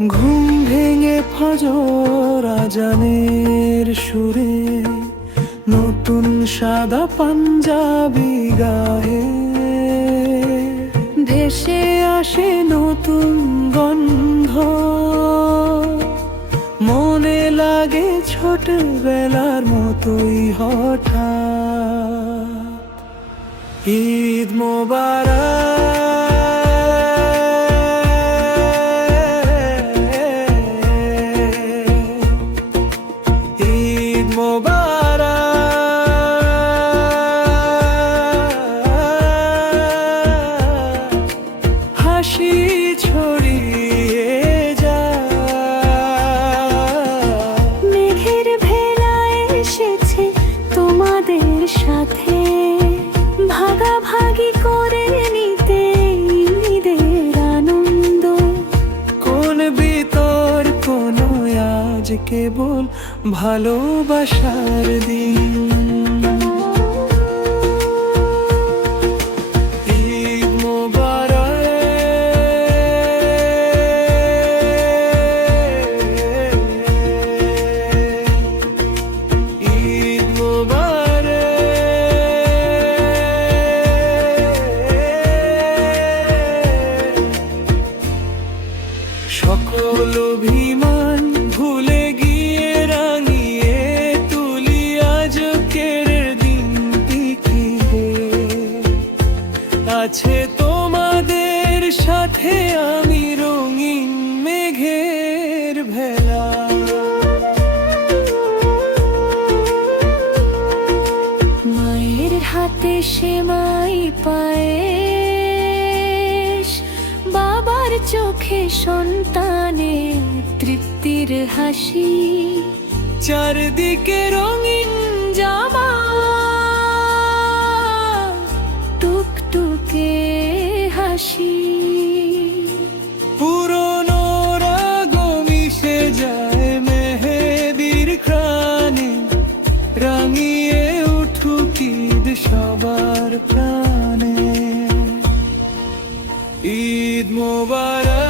ঘুম ভেঙে ফজর আজানের সুরে নতুন সাদা পাঞ্জাবি গায়ে ভেসে আসে নতুন গন্ধ, মনে লাগে ছোটবেলার মতোই হঠাৎ। ঈদ মোবারক, ঈদ মোবারক, হাসি ছড়িয়ে যায়। মেঘের ভেলায় এসেছে তোমাদের সাথে, ভাগাভাগি করে নিতে ঈদের আনন্দ। কোন বিতর্ক নয় আজ কেবল ভালোবাসার দিন। ঈদ মোবারক, ঈদ মোবারক। সকল অভিমান ভুলে গিয়ে রাঙিয়ে তুলি আজকের দিনটিকে। আছে তোমাদের সাথে আমি রঙিন মেঘের ভেলা। মায়ের হাতে সেমাই পায়েস, বাবার চোখে সন্তানের তৃপ্তির হাসি। চারদিকে রঙিন জামা টুকটুকে হাসি, পুরনো রাগ মিশে যায় মেহেদির ঘ্রাণে, রাঙিয়ে উঠুক ঈদ সবার প্রাণে। ঈদ মোবারক।